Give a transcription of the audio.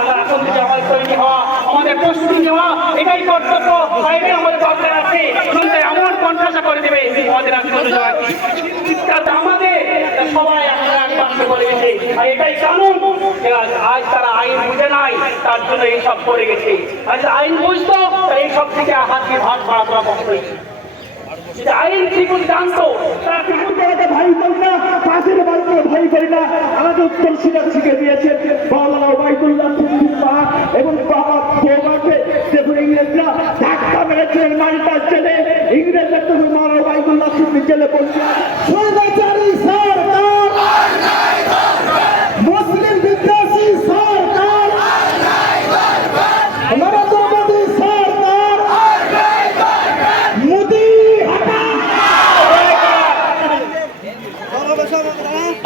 আমরা এখন থেকে আমাদের তৈরি হওয়া এটাই কর্তব্য বা আমাদের দরকার আছে শুনতে এমন কণ্ঠাসা করে দেবে আমাদের আমাদের সবাই করে গেছে এটাই কানুন আজ তারা আইন বুঝে নাই তার জন্য এইসব করে গেছে আজ আইন বুঝতো এইসব থেকে হাত দিয়ে ভাত আইন ঠিক জানতো তারা আমাকে ভাই বল না পাশের বাড়িতে পারি না আমাদের উত্তর সিরাজ শিখে দিয়েছেন। বাংলা বাইকুল্লাহ সিদ্দিক পাক এবং বাবা বৌমাকে দেখুন ইংরেজরা ধাক্কা মেরেছিলেন মানিটার ছেলে ইংরেজরা তুমি মারো বাইকুল্লা সিদ্দিক ছেলে বলছে